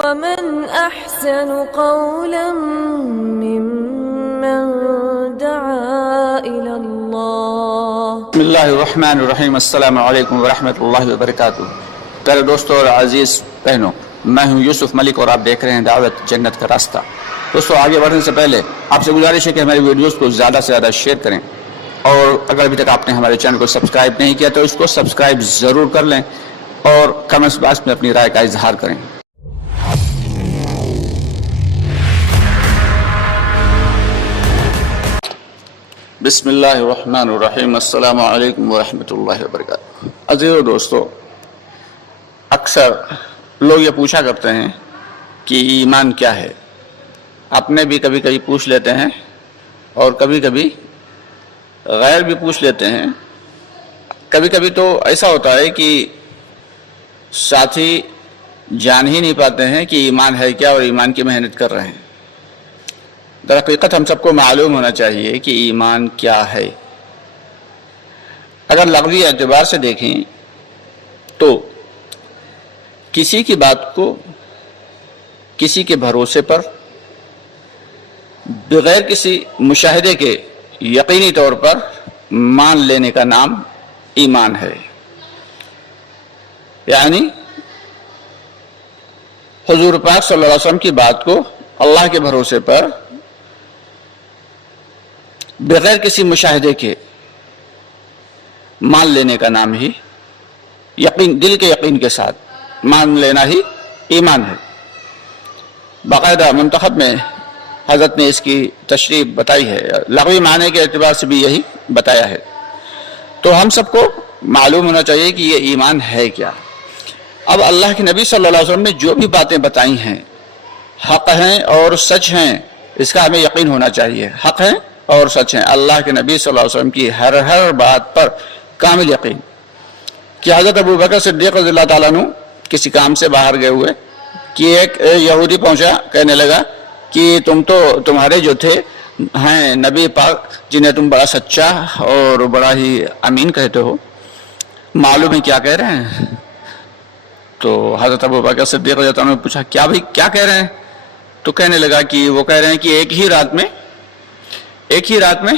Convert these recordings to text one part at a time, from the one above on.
ومن أحسن قولا ممن دعا إلى الله. بسم اللہ الرحمن الرحیم. السلام علیکم ورحمۃ اللہ وبرکاتہ. پیارے دوستوں اور عزیز بہنوں، میں ہوں یوسف ملک اور آپ دیکھ رہے ہیں دعوت جنت کا راستہ. دوستوں، آگے بڑھنے سے پہلے آپ سے گزارش ہے کہ ہماری ویڈیوز کو زیادہ سے زیادہ شیئر کریں، اور اگر ابھی تک آپ نے ہمارے چینل کو سبسکرائب نہیں کیا تو اس کو سبسکرائب ضرور کر لیں اور کمنٹس باکس میں اپنی رائے کا اظہار کریں. بسم اللہ الرحمن الرحیم. السلام علیکم ورحمۃ اللہ وبرکاتہ. عزیزو دوستو، اکثر لوگ یہ پوچھا کرتے ہیں کہ ایمان کیا ہے. اپنے بھی کبھی کبھی پوچھ لیتے ہیں اور کبھی کبھی غیر بھی پوچھ لیتے ہیں. کبھی کبھی تو ایسا ہوتا ہے کہ ساتھی جان ہی نہیں پاتے ہیں کہ ایمان ہے کیا اور ایمان کی محنت کر رہے ہیں. در حقیقت ہم سب کو معلوم ہونا چاہیے کہ ایمان کیا ہے. اگر لغوی اعتبار سے دیکھیں تو کسی کی بات کو کسی کے بھروسے پر بغیر کسی مشاہدے کے یقینی طور پر مان لینے کا نام ایمان ہے. یعنی حضور پاک صلی اللہ علیہ وسلم کی بات کو اللہ کے بھروسے پر بغیر کسی مشاہدے کے مان لینے کا نام ہی یقین، دل کے یقین کے ساتھ مان لینا ہی ایمان ہے. باقاعدہ منتخب میں حضرت نے اس کی تشریح بتائی ہے، لغوی معنی کے اعتبار سے بھی یہی بتایا ہے. تو ہم سب کو معلوم ہونا چاہیے کہ یہ ایمان ہے کیا. اب اللہ کے نبی صلی اللہ علیہ وسلم نے جو بھی باتیں بتائی ہیں حق ہیں اور سچ ہیں، اس کا ہمیں یقین ہونا چاہیے. حق ہیں اور سچ ہیں. اللہ کے نبی صلی اللہ علیہ وسلم کی ہر بات پر کامل یقین. کہ حضرت ابو بکر صدیق رضی اللہ تعالیٰ عنہ کسی کام سے باہر گئے ہوئے کہ ایک یہودی پہنچا، کہنے لگا کہ تمہارے جو تھے ہیں نبی پاک جنہیں تم بڑا سچا اور بڑا ہی امین کہتے ہو، معلوم ہے کیا کہہ رہے ہیں؟ تو حضرت ابو بکر صدیق رضی اللہ عنہ نے پوچھا کیا بھائی کیا کہہ رہے ہیں؟ تو کہنے لگا کہ وہ کہہ رہے ہیں کہ ایک ہی رات میں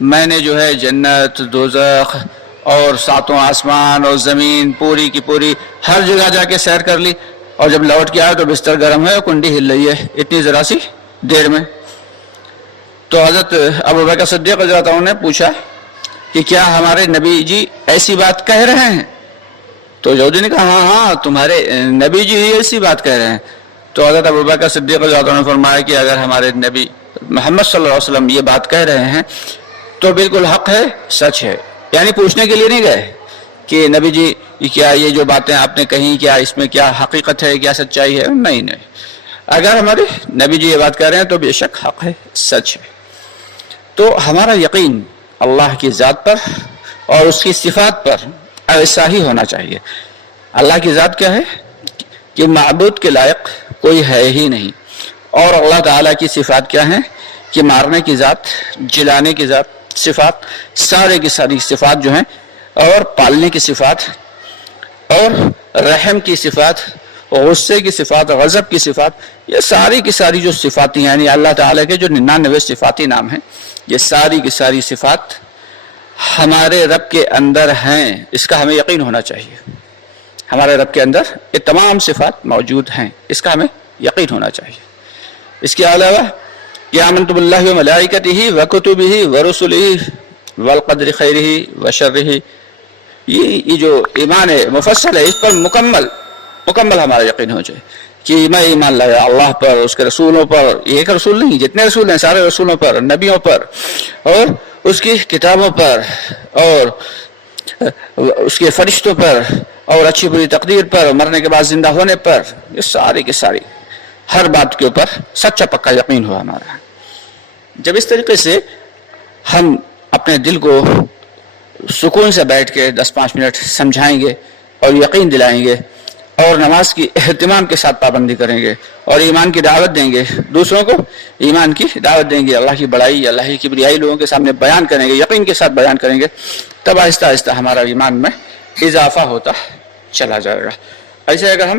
میں نے جو ہے جنت، دوزخ اور ساتوں آسمان اور زمین پوری کی پوری ہر جگہ جا کے سیر کر لی، اور جب لوٹ کے آیا تو بستر گرم ہے اور کنڈی ہل رہی ہے اتنی ذرا سی دیر میں. تو حضرت ابو بکر صدیق رضی اللہ عنہ نے پوچھا کہ کیا ہمارے نبی جی ایسی بات کہہ رہے ہیں؟ تو یہودی نے کہا ہاں تمہارے نبی جی ایسی بات کہہ رہے ہیں. تو حضرت ابو بکر صدیق رضی اللہ عنہ نے فرمایا کہ اگر ہمارے نبی محمد صلی اللہ علیہ وسلم یہ بات کہہ رہے ہیں تو بالکل حق ہے، سچ ہے. یعنی پوچھنے کے لیے نہیں گئے کہ نبی جی کیا یہ جو باتیں آپ نے کہیں کیا اس میں کیا حقیقت ہے، کیا سچائی ہے. نہیں، اگر ہمارے نبی جی یہ بات کہہ رہے ہیں تو بے شک حق ہے، سچ ہے. تو ہمارا یقین اللہ کی ذات پر اور اس کی صفات پر ایسا ہی ہونا چاہیے. اللہ کی ذات کیا ہے کہ معبود کے لائق کوئی ہے ہی نہیں. اور اللہ تعالیٰ کی صفات کیا ہیں کہ مارنے کی ذات، جلانے کی ذات، صفات سارے کی ساری صفات جو ہیں، اور پالنے کی صفات اور رحم کی صفات، غصے کی صفات، غضب کی صفات، یہ ساری کی ساری جو صفات ہیں، یعنی اللہ تعالیٰ کے جو 99 صفاتی نام ہیں، یہ ساری کی ساری صفات ہمارے رب کے اندر ہیں. اس کا ہمیں یقین ہونا چاہیے. ہمارے رب کے اندر یہ تمام صفات موجود ہیں، اس کا ہمیں یقین ہونا چاہیے. اس کے علاوہ کہ آمنت باللہ وملائکتہ وکتبہ ورسلہ والقدر خیرہ وشرہ، یہ جو ایمان ہے مفصل ہے، اس پر مکمل ہمارا یقین ہو جائے کہ میں ایمان لایا اللہ پر، اس کے رسولوں پر، ایک رسول نہیں جتنے رسول ہیں سارے رسولوں پر، نبیوں پر، اور اس کی کتابوں پر، اور اس کے فرشتوں پر، اور اچھی بری تقدیر پر، مرنے کے بعد زندہ ہونے پر، یہ ساری کی ساری ہر بات کے اوپر سچا پکا یقین ہوا ہمارا. جب اس طریقے سے ہم اپنے دل کو سکون سے بیٹھ کے 10-5 منٹ سمجھائیں گے اور یقین دلائیں گے، اور نماز کی اہتمام کے ساتھ پابندی کریں گے، اور ایمان کی دعوت دیں گے، دوسروں کو ایمان کی دعوت دیں گے، اللہ کی بڑائی، اللہ کی کبریائی لوگوں کے سامنے بیان کریں گے، یقین کے ساتھ بیان کریں گے، تب آہستہ آہستہ ہمارا ایمان میں اضافہ ہوتا چلا جائے گا. ایسے اگر ہم